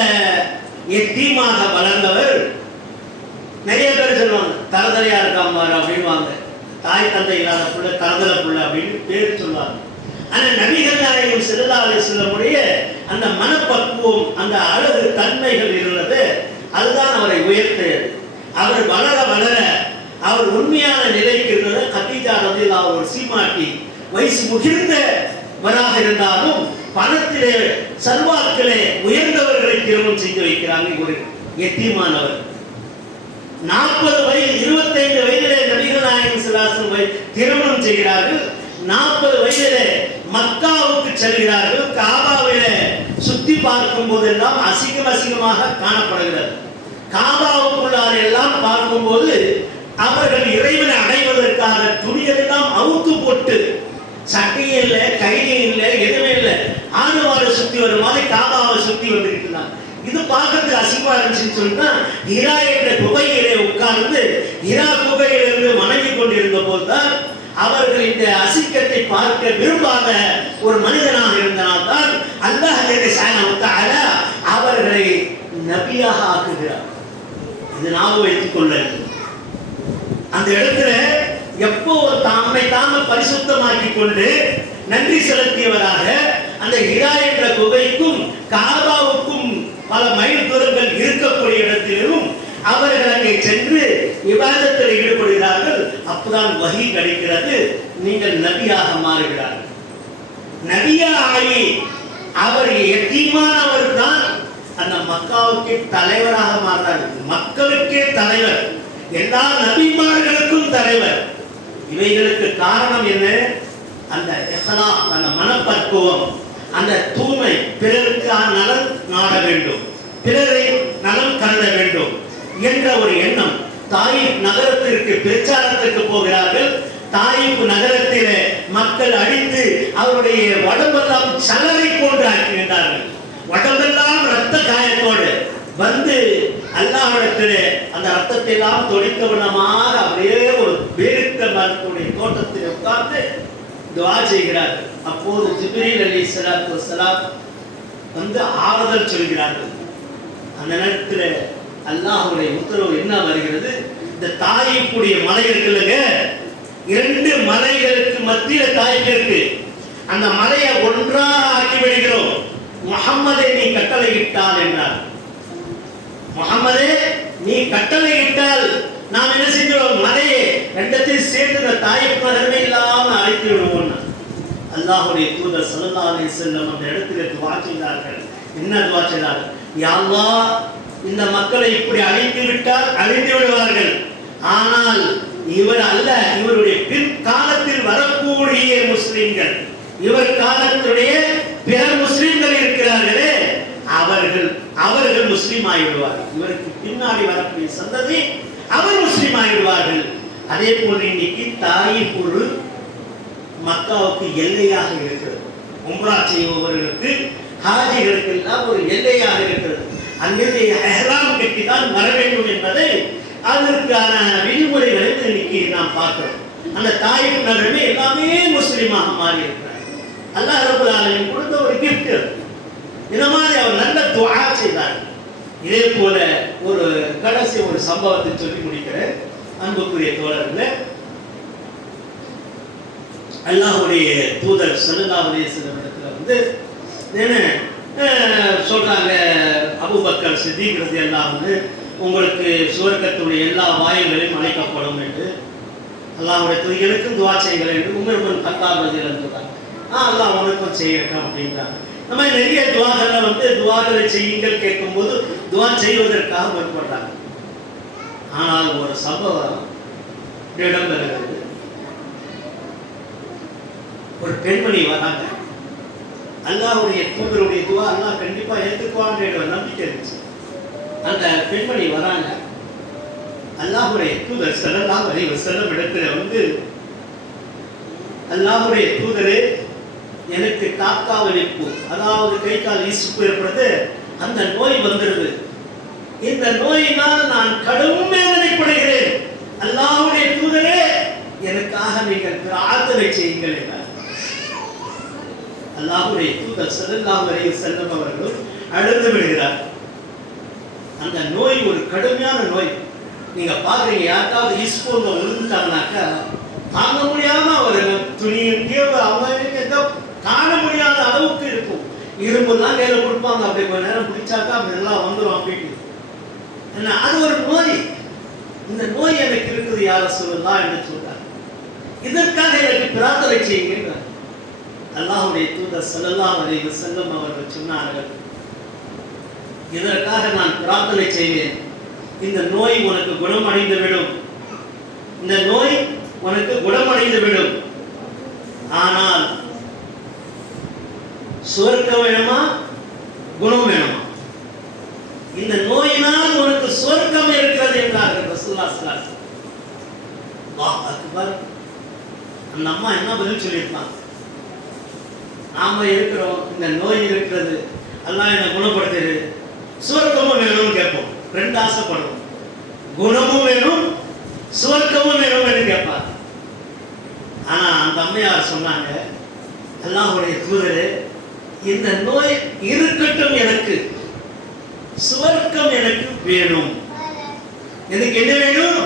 எத்தீமாக வளர்ந்தவர், நிறைய பேர் சொல்லுவாங்க தரதலையா இருக்காமாரு அப்படின்வாங்க. தாய் தந்தை இல்லாத புள்ள தரதலை புள்ள அப்படின்னு பேர் சொல்லுவாங்க. ஆனா நபிகள் நாயகம் ஸல்லல்லாஹு அலைஹி வஸல்லமுடைய அந்த மனப்பக்குவம், அந்த அழகு தன்மைகள் இருந்தது, அதுதான் அவரை உயர்த்தியது. அவர் வளர வளர அவர் உண்மையான நிலைக்கு இருந்தது. கதீஜா ரலியல்லாஹு அன்ஹா ஒரு சீமாட்டி, வயசு முதிர்ந்தவராக இருந்தாலும் பணத்திலே செல்வாக்கிலே உயர்ந்தவர்களை திருமணம் செய்து வைக்கிறாங்க. ஒரு எத்தீமானவர் 40 வயது 25 வயதிலே நபிகள் நாயகம் ஸல்லல்லாஹு அலைஹி வஸல்லம் திருமணம் செய்கிறார்கள். 40 வயதிலே மக்காவுக்கு செல்கிறார்கள். காபாவிலே சுத்தி பார்க்கும் போதெல்லாம் அசிங்கமாக காணப்படுகிறது. காபாவுக்குள்ளார எல்லாம் பார்க்கும்போது அவர்கள் இறைவனை அடைவதற்காக துணியெல்லாம் அவுத்து போட்டு, சட்டையும் இல்லை, கையும் இல்லை, எதுவுமே இல்லை, ஆணுவாரை சுத்தி வர மாதிரி காபாவை சுத்தி வந்துருக்கிறாங்க. இது பார்க்கறதுக்கு அசிங்கமா இருந்துச்சுன்னு சொன்னா, ஹிரா என்ற குகையிலே உட்கார்ந்து ஹிரா குகையிலிருந்து வணங்கி கொண்டிருந்த போதுதான் அவர்கள் இந்த அசிங்கத்தை பார்க்க விரும்பாத ஒரு மனிதனாக இருந்தனால்தான் அல்லாஹ் சுப்ஹானஹு வ தஆலா அவர்களை நபியாக ஆக்குகிறார். இது ஞாபகம் வைத்துக் கொள்ள. அந்த இடத்துல எப்போ தம்மை தாங்கள் பரிசுத்தமாக்கி கொண்டு நன்றி செலுத்தியவராக அந்த ஹிரா என்ற குகைக்கும் காபாவுக்கும் பல மைல் தூரங்கள் இருக்கக்கூடிய இடத்திலும் அவர்கள் அங்கே சென்று இபாதத்தில் ஈடுபடுகிறார்கள். அப்பதான் வஹி கிடைக்கிறது, நீங்கள் நபியாக மாறுகிறார்கள். நபியாகி அவர் எத்தீமானவர் தான் அந்த மக்காவுக்கு தலைவராக மாறார். மக்களுக்கே தலைவர், எல்லா நபிமார்களுக்கும் தலைவர். இவைகளுக்கு காரணம் என்ன? அந்த இஹ்லாஸ், அந்த மனப்பக்குவம், அந்த தூய்மை, பிறருக்கு நலன் நாட வேண்டும், பிறரை நலம் கருத வேண்டும் என்ற ஒரு எண்ணம். தாயிப் நகரத்திற்கு பிரச்சாரத்திற்கு போகிறார்கள். தாயிப் நகரத்திலே மக்கள் அடித்து அவருடைய உடம்பெல்லாம் சலரை போன்று ஆக்கிவிட்டார்கள். உடம்பெல்லாம் ரத்த காயத்தோடு வந்து அல்லாஹ்விடத்திலே அந்த ரத்தத்தை எல்லாம் தொடித்தவனமாக அப்படியே ஒரு பேரித்த மரத்துடைய தோட்டத்தில் உட்கார்ந்து துஆ செய்கிறார்கள். அப்போது ஜிப்ரீல் அலைஹிஸ்ஸலாத்து வஸ்ஸலாம் வந்து ஆறுதல் சொல்கிறார்கள். அந்த நேரத்தில் அல்லாஹ்வுடைய உத்தரவு என்ன வருகிறது? இந்த தாயிப்புடைய மலை இருக்குல்லங்க, 2 மலைகளுக்கு மத்தியில் தாயிப் இருக்கு. அந்த மலையை ஒன்றாக ஆக்கி விடுகிறோம், முஹம்மதே நீ கட்டளையிட்டால் என்றார். முஹம்மதே நீ கட்டளையிட்டால் நாம் என்ன செஞ்சிடுவோம்? மலையை 2த்தையும் சேர்த்து இந்த தாயிப் நகரமே இல்லாம அழைத்து விடுவோம். அல்லாஹ்வுடைய தூதர் ஸல்லல்லாஹு அலைஹி வஸல்லம் அந்த இடத்திலே துஆ செய்தார்கள். என்ன துஆ செய்தார்கள்? யா அல்லாஹ், இந்த மக்களை இப்படி அழித்து விட்டால் அழிந்து விடுவார்கள். ஆனால் இவர் அல்ல, இவருடைய பிற்காலத்தில் வரக்கூடிய முஸ்லிம்கள், இவர் காலத்துடைய பிற முஸ்லிம்கள் இருக்கிறார்களே, அவர்கள் முஸ்லிம் ஆகிவிடுவார்கள். இவருக்கு பின்னாடி வரக்கூடிய சந்ததி அவர் முஸ்லிம் ஆகிவிடுவார்கள். அதே போல் இன்னைக்கு தாயிப் ஒரு மக்காவுக்கு எல்லையாக இருக்கிறது. உம்ரா செய்பவர்களுக்கு, ஹாஜிகளுக்கு எல்லாம் ஒரு எல்லையாக இருக்கிறது. அங்கே எஹ்ராம் கட்டி தான் வர வேண்டும் என்பதை, அதற்கான விதிமுறைகளை இன்னைக்கு நாம் பார்க்கிறோம். அந்த தாயிப் நகரமே எல்லாமே முஸ்லிமாக மாறி இருக்கிறார். அல்லாஹ் ரப்பல் ஆலமீன் கொடுத்த ஒரு கிஃப்ட். இந்த மாதிரி அவர் நல்ல துஆ செய்தார். இதே போல ஒரு கடைசி ஒரு சம்பவத்தை சொல்லி முடிக்கிறேன். அன்புக்குரிய தோழர்களே, அல்லாஹ்வுடைய தூதர் ஸல்லல்லாஹு அலைஹி வஸல்லம் இடத்துல வந்து என்ன சொல்றாங்க, அபூபக்கர் சித்தீக் ரலியல்லாஹு அன்ஹு உங்களுக்கு சுவர்க்கத்துடைய எல்லா வாயில்களையும் அழைக்கப்படும் என்று அல்லாஹ்வுடைய தூதருக்கும் துஆ செய்யுங்கள் என்று உமர் இப்னு கத்தாப் ரலியல்லாஹு அன்ஹு சொல்றாங்க. அல்லாஹ் உனக்கும் செய்யட்டும் அப்படின்றாங்க. நம்ம நிறைய துஆக்களை வந்து துஆக்களை செய்யுங்கள் கேட்கும்போது துஆ செய்வதற்காக முற்படுறாங்க. ஆனால் ஒரு சம்பவம் இடம்பெறுகிறது. ஒரு பெண்மணி வராங்க. அல்லாஹ்வுடைய தூதருடைய துஆ அல்லாஹ் கண்டிப்பா ஏற்றுக்குவான்ற நம்பிக்கை இருந்துச்சு. அந்த பெண்மணி வராங்க. அல்லாஹ்வுடைய தூதர் ஸல்லல்லாஹு அலைஹி வஸல்லம் இடத்துல வந்து, அல்லாஹ்வுடைய தூதரே, எனக்கு காக்கா வலிப்பு, அதாவது கை கால் ஈசுப்பு ஏற்படுது, அந்த நோய் வந்துடுது. இந்த நோயினால் நான் கடும் வேதனைப்படுகிறேன். அல்லாஹ்வுடைய செய்யுங்கள் என்றார். அல்லாஹ்வுடைய தூதர் ஸல்லல்லாஹு அலைஹி வஸல்லம் அவர்கள் அழுது விடுகிறார். அந்த நோய் ஒரு கடுமையான நோய். நீங்க பாக்குறீங்க, யாருக்காவது இஸ்போல விழுந்துட்டாங்கனாக்கா தாங்க முடியாம ஒரு துணியை அவங்க காண முடியாத அளவுக்கு இருக்கும். இரும்புலாம் கையில கொடுப்பாங்க, அப்படி கொஞ்ச நேரம் பிடிச்சாக்கா அப்படி எல்லாம் வந்துடும் அப்படின்னு. அது ஒரு நோய். இந்த நோய் எனக்கு இருக்குது யார சொல்லலாம் என்று சொல்றார். இதற்காக எனக்கு பிரார்த்தனை செய்யுங்க. அல்லாஹ்வுடைய தூதர் ஸல்லல்லாஹு அலைஹி வஸல்லம் அவர்கள் சொன்னார்கள், இதற்காக நான் பிரார்த்தனை செய்வேன், இந்த நோய் உனக்கு குணமடைந்து விடும், இந்த நோய் உனக்கு குணமடைந்து விடும். ஆனால் சொர்க்கம் வேணுமா குணம் வேணுமா? இந்த நோயினால் உனக்கு சொர்க்கம் இருக்கிறது என்றார்கள் ரசூலுல்லாஹி ஸல்லல்லாஹு அலைஹி வஸல்லம். அல்லாஹ் அக்பர். அந்த அம்மா என்ன பதில் சொல்லியிருப்பாங்க? நாம இருக்கிறோம், இந்த நோய் இருக்கிறது, அல்லாஹ் என்ன குணப்படுத்துது, சுவர்க்கமும் வேணும்னு கேட்போம். ரெண்டு ஆசைப்படுவோம், குணமும் வேணும் சுவர்க்கமும் வேணும் என்று கேட்பார். ஆனா அந்த அம்மையார் சொன்னாங்க, அல்லாஹ்வுடைய தூதரே, இந்த நோய் இருக்கட்டும், எனக்கு சுவர்க்கம் எனக்கு வேணும். எனக்கு என்ன வேணும்?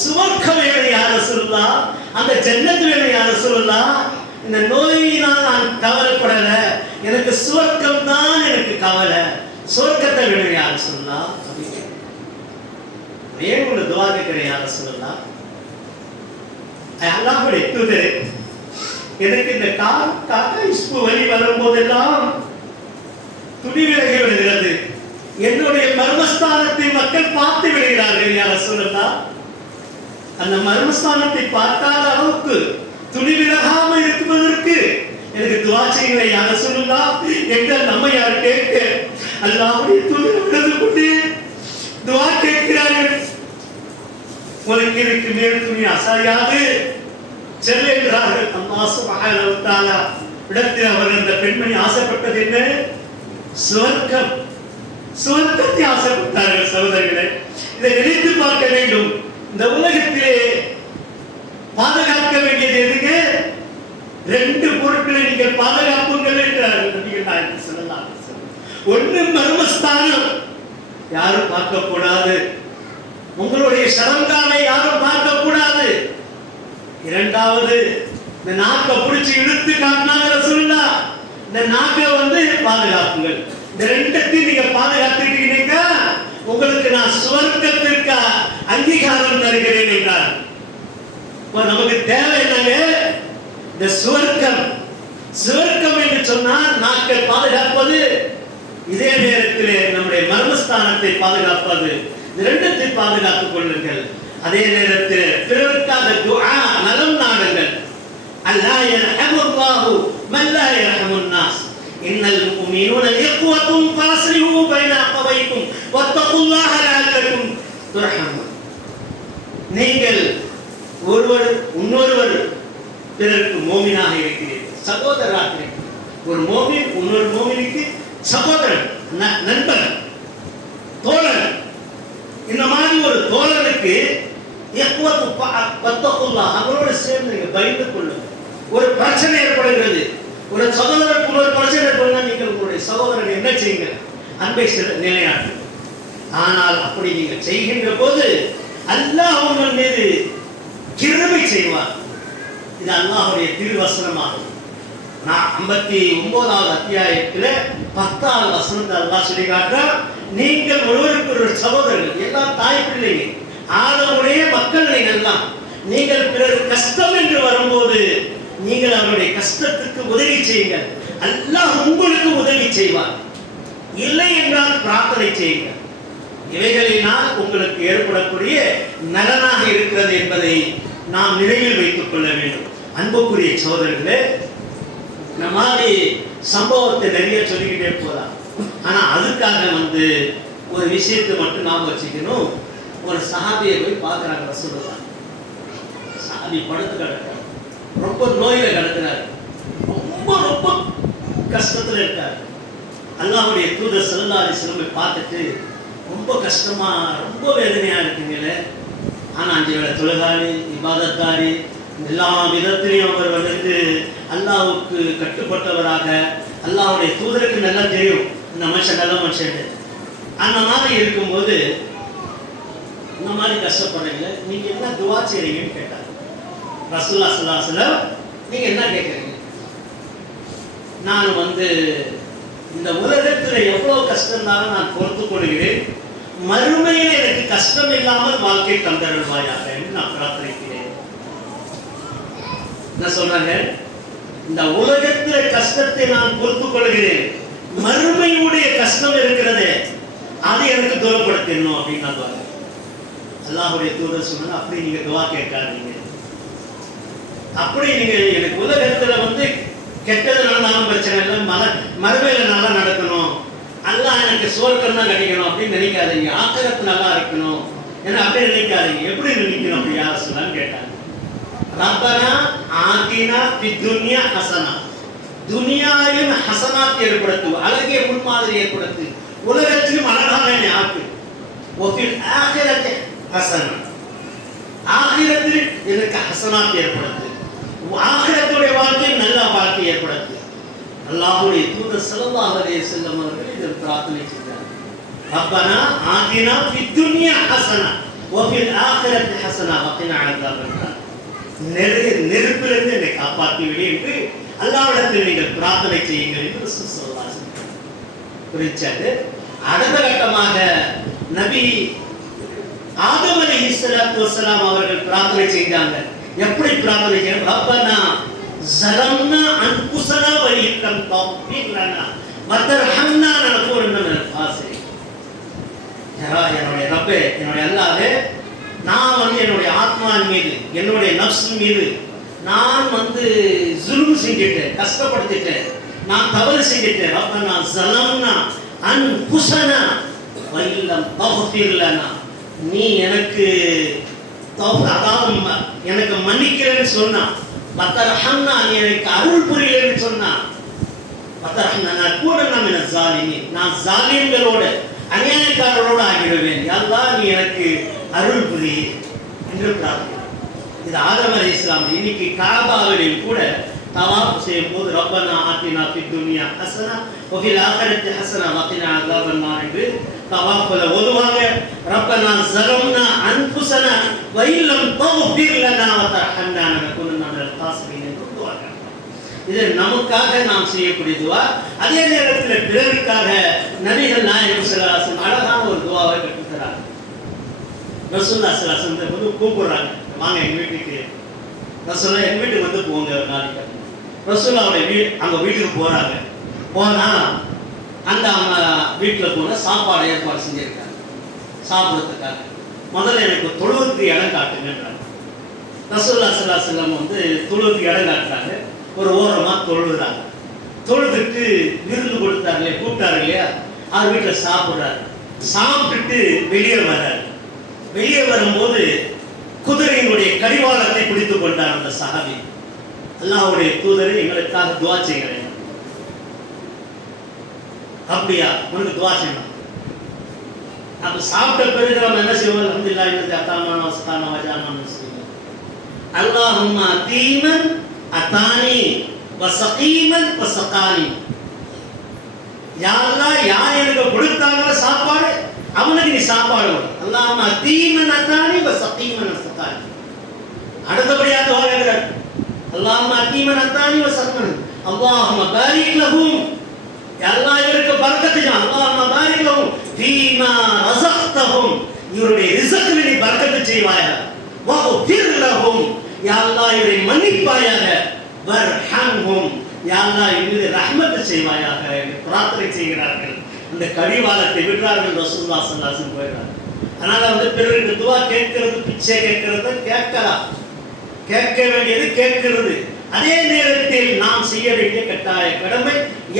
சுவர்க்கம் வேணும் யா ரசூலுல்லாஹ், அந்த ஜன்னத் வேணும் யா ரசூலுல்லாஹ். இந்த நோயினால் நான் கவலைப்படல, எனக்கு சுவர்க்கம் தான் எனக்கு கவலை, சொர்க்கத்தை வேணும் யா ரசூலுல்லாஹ். ஏன் ஒரு துஆ கேட்கிறேன் யா ரசூலுல்லாஹ்? அல்லாஹ்வுடைய தூதரே, எனக்கு இந்த காக்கா இஸ்பு வலி வரும்போதெல்லாம் துணி விலகி விடுகிறது, என்னுடைய மர்மஸ்தானத்தை மக்கள் பார்த்து விடுகிறார்கள் யா ரசூலுல்லாஹ். அந்த மர்மஸ்தானத்தை பார்க்காத அளவுக்கு துணி விலகாம இருப்பதற்கு எனக்கு துஆ செய்யுங்க யா ரசூலுல்லாஹ் என்று நம்ம யார் கேட்க அல்லாஹ்வுடைய தூதர் விழுந்து கொண்டு துஆ கேட்கிறார்கள். உனக்கு இதுக்கு மேல் துணி அசையாது செல் என்றார்கள். அல்லாஹ் சுப்ஹானஹு வ தஆலா இடத்தில் அவர் அந்த பெண்மணி ஆசைப்பட்டது என்ன? சுவர்க்கம். சுவர்க்கத்தை ஆசைப்பட்டார்கள். சகோதரர்களே, இதை நினைத்து பார்க்க வேண்டும். இந்த உலகத்திலே பாதுகாக்க வேண்டியது எதுங்க? ரெண்டு பொருட்களை நீங்கள் பாதுகாப்புங்கள் என்றார்கள் நபிகள் நாயகம் ஸல்லல்லாஹு அலைஹி வஸல்லம். ஒன்று மர்மஸ்தானம், யாரும் பார்க்க கூடாது, உங்களுடைய ஷரங்கானை யாரும் பார்க்க கூடாது. இரண்டாவது, இந்த நாக்கை பிடிச்சி இழுத்து காட்டினாங்க ரசூலுல்லாஹ், இந்த நாக்கை பாதுகாப்புங்கள். இந்த ரெண்டத்தையும் நீங்க பாதுகாத்துட்டீங்க, உங்களுக்கு நான் சுவர்க்கத்திற்கு அங்கீகாரம் தருகிறேன் என்றார். நமக்கு தேவை என்னங்க? இந்த சுவர்க்கம். சுவர்க்கம் என்று சொன்னால் நாக்கள் பாதுகாப்பது, இதே நேரத்தில் நம்முடைய மர்மஸ்தானத்தை பாதுகாப்பது, இரண்டத்தை பாதுகாத்துக் கொள்ளுங்கள். அதே நேரத்தில் பிறருக்காக துஆ நலம் நாடுங்கள். அல்லாஹ் யர்ஹமுல்லாஹு மன் லா யர்ஹமுன் நாஸ். இன்னல் முஃமினூன இக்வத்துன் ஃபஸ்லிஹு பைன அக்வைக்கும் வத்தகுல்லாஹ லஅல்லக்கும் துர்ஹமூன். நீங்கள் ஒருவர் இன்னொருவர் பிறருக்கு மோமினாக இருக்கிறீர்கள், சகோதரராக இருக்கிறீர்கள். ஒரு மோமின் இன்னொரு மோமினுக்கு சகோதரன், நண்பன், தோழன். இந்த மாதிரி ஒரு தோழனுக்கு அவரோடு சேர்ந்து நீங்க பயந்து கொள்ளுங்க. ஒரு பிரச்சனை ஏற்படுகிறது, ஒரு சகோதரருக்கு ஒரு பிரச்சனை ஏற்படுனா நீங்கள் உங்களுடைய சகோதரன் என்ன செய்யுங்க? அன்பை நிலைநாட்டு. ஆனால் அப்படி நீங்கள் செய்கின்ற போது அல்லாஹ் உங்கள் மீது கிருபை செய்வார். இது அல்லாஹ்வுடைய திருவசனமாகும். 59வது அத்தியாயத்தில் 10வது வசனத்தை அல்லாஹ் சொல்லி காட்டுறார், நீங்கள் ஒருவருக்கு ஒரு சகோதரர்கள், எல்லாம் தாய் பிள்ளைங்க, ஆதமுடைய மக்கள் நீங்கள் எல்லாம். நீங்கள் பிறர் கஷ்டம் என்று வரும்போது நீங்கள் அவருடைய கஷ்டத்துக்கு உதவி செய்யுங்கள், அல்லாஹ் உங்களுக்கு உதவி செய்வார். இல்லை என்றால் பிரார்த்தனை செய்யுங்கள். இவைகளினால் உங்களுக்கு ஏற்படக்கூடிய நலனாக இருக்கிறது என்பதை நாம் நினைவில் வைத்துக் கொள்ள வேண்டும். அன்புக்குரிய சகோதரர்களே, இந்த மாதிரி சம்பவத்தை நிறைய சொல்லிக்கிட்டே போகலாம். ஆனா அதுக்காக ஒரு விஷயத்தை மட்டும் நாம் வச்சுக்கணும். ஒரு சஹாபியை போய் பார்க்குறாங்க ரசூலுல்லாஹ். சஹாபி படுத்து கிடக்கிறார், ரொம்ப நோயில கிடக்கிறார், ரொம்ப ரொம்ப கஷ்டத்துல இருக்கார். அல்லாஹ்வுடைய தூதர் ஸல்லல்லாஹு அலைஹி வஸல்லம் பார்த்துட்டு, ரொம்ப கஷ்டமா ரொம்ப வேதனையா இருக்குங்களே, ஆனா 5 வேளை தொழுகாரி, இபாதத்தாரி, எல்லா விதத்திலையும் அவர் வந்து அல்லாஹ்வுக்கு கட்டுப்பட்டவராக, அல்லாஹ்வுடைய தூதருக்கு நல்லா தெரியும் இந்த மனுஷன் நல்ல மனுஷன். அந்த மாதிரி இருக்கும்போது இந்த மாதிரி கஷ்டப்படுறீங்க, நீங்க என்ன துவா செய்றீங்கன்னு கேட்டார் ரசூலுல்லாஹி ஸல்லல்லாஹு அலைஹி வஸல்லம். நீங்க என்ன கேட்குறீங்க? நான் வந்து இந்த உலகத்தில் எவ்வளவு கஷ்டம் இருந்தாலும் நான் பொறுத்துக் கொள்கிறேன், மறுமையில் எனக்கு கஷ்டம் இல்லாமல் வாழ்க்கை தந்தருள்வாயாக என்று நான் பிரார்த்தனைக்கிறேன். என்ன சொல்றாங்க? இந்த உலகத்தில் கஷ்டத்தை நான் பொறுத்துக் கொள்கிறேன், மறுமையுடைய கஷ்டம் இருக்கிறது அதை எனக்கு தூரப்படுத்தணும் அப்படின்னு நான் அல்லாஹ்வுடைய தூதர் சொன்னாங்க, அப்படி நீங்க துவா கேட்காதீங்க. அப்படி நீங்க எனக்கு உலகத்துல வந்து கெட்டது நடந்தாலும் பிரச்சனை இல்லை, மறுமையில நல்லா நடக்கணும், அல்லாஹ் எனக்கு சுவர்க்கம் தான் கிடைக்கணும் அப்படின்னு நினைக்காதீங்க, ஆக்கிரத்து நல்லா இருக்கணும் ஏன்னா அப்படி நினைக்காதீங்க. எப்படி நினைக்கணும் அப்படி யார் சொன்னான்னு கேட்டாங்க. ரப்பனா ஆதினா ஃபித் துன்யா ஹஸனா, துனியாவிலும் ஹஸனாத் ஏற்படுத்து, அழகிய முன்மாதிரி ஏற்படுத்து, உலகத்திலும் அழகான ஆக்கு. ஒஃபில் ஆகிரத்தி ஹஸனா, ஆகிரத்தில் எனக்கு ஹஸனாத் ஏற்படுத்து, ஆகிரத்துடைய வாழ்க்கை நல்ல வாழ்க்கை ஏற்படுத்து. அல்லாஹ்வுடைய தூதர் ஸல்லல்லாஹு அலைஹி வஸல்லம் அவர்கள் இதை பிரார்த்தனை செய்தார். ரப்பனா ஆதினா ஃபித் துன்யா ஹஸனா வஃபில் ஆகிரத்தி ஹஸனா வகினா அஸாபன் நார். நெருப்பிலிருந்து என்னை காப்பாற்றி விடு என்று அல்லாஹ்விடத்தில் நீங்கள் பிரார்த்தனை செய்யுங்கள் என்று ரசூல் ஸல்லல்லாஹு அலைஹி வஸல்லம் குறிச்சாரு. அடுத்த கட்டமாக நபி ஆதம் அலைஹிஸ்ஸலாத்து வஸ்ஸலாம் அவர்கள் பிரார்த்தனை செய்தாங்க. எப்படி பிரார்த்தனை செய்தாங்க? ரப்பனா ஸலம்னா அன்ஃபுஸனா வ இல்லம் தஃபிர் லனா வ தர்ஹம்னா லனகூனன்ன மினல் காசிரின். என்னுடைய ரப்பே, என்னுடைய அல்லாஹ்வே, நான் வந்து என்னுடைய ஆத்மாவின் மீது, என்னுடைய நஃப்ஸ் மீது நான் வந்து ஜுல்ம் செஞ்சிட்டேன், கஷ்டப்படுத்திட்டேன், நான் தவறு செஞ்சிட்டேன். ரப்பனா ஸலம்னா அன்ஃபுஸனா வ இல்லம் தஃபிர் லனா, நீ எனக்கு அதாவது எனக்கு மன்னிக்கிறேன்னு சொன்னா, பத்தரஹம்னா நீ எனக்கு அருள் புரியலன்னு சொன்னா, பத்தரஹம்னா நான் கூட நான் ஜாலிம்களோட அநியாயக்காரரோடு ஆகிடுவேன், அல்லாஹ் நீ எனக்கு அருள் புரி என்று பிரார்த்தனை. இது ஆதம் அலைஹிஸ்ஸலாம். இன்னைக்கு காபாவிலும் கூட தவாப் செய்யும் போது ரப்பனா ஆத்தினா ஃபித் துன்யா ஹஸனா வ ஃபில் ஆகிரத்தி ஹஸனா வ கினா அஸாபன் நார் என்று தவாஃப்ல ஓதுவாங்க. ரப்பனா ஸலம்னா அன்ஃபுஸனா வ இல்லம் தஃபிர் லனா வ தர்ஹம்னா லனகூனன்ன மினல் காசிரின் என்று துஆ கேட்கிறோம். இது நமக்காக நாம் செய்யக்கூடிய துஆ. அதே நேரத்தில் பிறருக்காக நபிகள் நாயகம் ஸல்லல்லாஹு அலைஹி வஸல்லம் அழகான ஒரு துஆவை கற்றுத்தராங்க. ரசூலுல்லாஹி ஸல்லல்லாஹு அலைஹி வஸல்லம் வந்து கூப்பிடுறாங்க, வாங்க எங்க வீட்டுக்கு. ரசூலுல்லாஹ் எங்க வீட்டுக்கு வந்து போங்க ஒரு நாளைக்கு. ரசூலுல்லாஹ்வுடைய அங்க வீட்டுக்கு போறாங்க. போனா அந்த அவங்க வீட்டில் போன சாப்பாடு ஏற்பாடு செஞ்சிருக்காங்க சாப்பிட்றதுக்காக. முதல்ல எனக்கு தொழுவுக்கு இடம் காட்டுங்கன்றாங்க. ரசூலுல்லாஹி ஸல்லல்லாஹு அலைஹி வஸல்லம் வந்து தொழுவுக்கு இடம் காட்டுறாங்க. ஒரு ஓரமாக தொழுகிறாங்க. தொழுதுட்டு விருந்து கொடுத்தாரு, கூப்பிட்டாரு இல்லையா, அவர் வீட்டில் சாப்பிட்றாரு. சாப்பிட்டுட்டு வெளியே வர்றாரு. வெளியே வரும்போது குதிரையினுடைய கடிவாளத்தை பிடித்து கொண்டார் அந்த சஹாபி. அல்லாஹ்வுடைய தூதரை எங்களுக்காக துஆ செய்கிறேன். அப்படியா, உனக்கு துஆ செய்யணும். அப்ப சாப்பிட்ட பிறகு நம்ம என்ன செய்வோம்? அல்ஹம்துலில்லாஹ் இன்னது அத்தானா வஸ்தானா வஜானா முஸ்லிம். அல்லாஹும்ம அதீமன் அத்தானி வஸகீமன் வஸகானி. யா அல்லாஹ், யார் எனக்கு கொடுத்தாங்களோ சாப்பாடு அவனுக்கு நீ சாப்பாடு. அல்லாஹும்ம அதீமன் அத்தானி வஸகீமன் வஸகானி. அடுத்தபடியாக துஆ கேட்கிறார். அல்லாஹும்ம அதீமன் அத்தானி வஸகீமன். அல்லாஹும்ம பாரிக் லஹும், யா அல்லாஹ் இவருக்கு பரக்கத் செய். அல்லாஹும்ம பாரிக் லஹும் ஃபீமா ரஸக்தஹும், இவருடைய ரிஸ்கில் நீ பரக்கத் செய்வாயாக. வஃபிர் லஹும், யா அல்லாஹ் இவரை மன்னிப்பாயாக. வர்ஹம்ஹும், யா அல்லாஹ் இவருக்கு ரஹ்மத் செய்வாயாக என்று பிரார்த்தனை செய்கிறார்கள். இந்த கடிவாளத்தை விடுறார்கள். ரசூலுல்லாஹி ஸல்லல்லாஹு அலைஹி வஸல்லம் போயிடுறாங்க. அதனால வந்து பிறருக்கு துஆ கேட்கிறது, பிச்சை கேட்கிறது கேட்கலாம், கேட்க வேண்டியது கேட்கிறது. அதே நேரத்தில் நாம் செய்ய வேண்டிய கட்டாய கடமை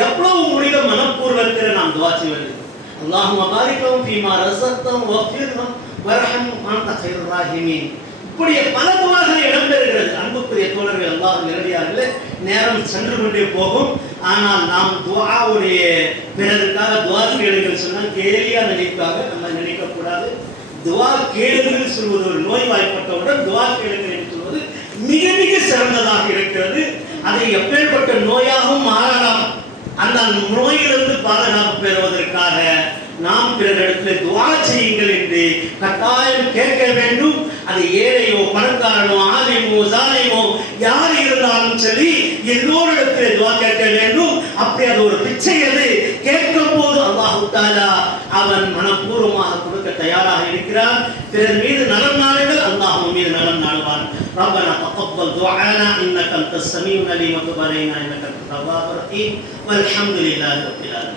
எவ்வளவு முடிந்த மனப்பூர்வத்தில் நாம் துஆ செய்வது. அல்லாஹும்ம பாரிக் லஹும் ஃபீமா ரஸக்தஹும் வஃபிர்ஹும் வர்ஹம்ஹும் அன்த கைருர் ராஹிமீன். இப்படி பல துஆக்கள் இடம்பெறுகிறது. அன்புக்குரிய தோழர்கள், அல்லாஹ் நேரடியார்களே, நேரம் சென்று கொண்டே போகும். ஆனால் நாம் துஆவுடைய பிறருக்காக துஆ கேளுங்கள் சொன்னால் கேலியா நினைப்பாக நம்ம நினைக்கக்கூடாது. துஆ கேளுங்கள் சொல்வது ஒரு நோய் வாய்ப்பட்டவுடன் துஆ கேளுங்கள் என்று சொல்வது மிக மிக சிறந்ததாக இருக்கிறது. அதை எப்பேற்பட்ட நோயாகவும் மாறலாம். அந்த நோயிலிருந்து பாதுகாப்பு பெறுவதற்காக நாம் பிறரிடத்தில் துஆ செய்யுங்கள் என்று கட்டாயம் கேட்க வேண்டும். அது ஏழையோ பணக்காரனோ ஆலிமோ ஜாலிமோ யார் இருந்தாலும் சரி எல்லோரிடத்தில் துஆ கேட்க வேண்டும். அப்படி அது ஒரு பிச்சை, அது கேட்கும் போது அல்லாஹ் தஆலா அவன் மனப்பூர்வமாக கொடுக்க தயாராக இருக்கிறான். பிறர் மீது நலம் நாடுங்கள், அல்லாஹ் மீது நலம் நாடுவான். ربنا تقبل دعانا انك انت السميع العليم وتب علينا انك انت التواب الرحيم والحمد لله رب العالمين.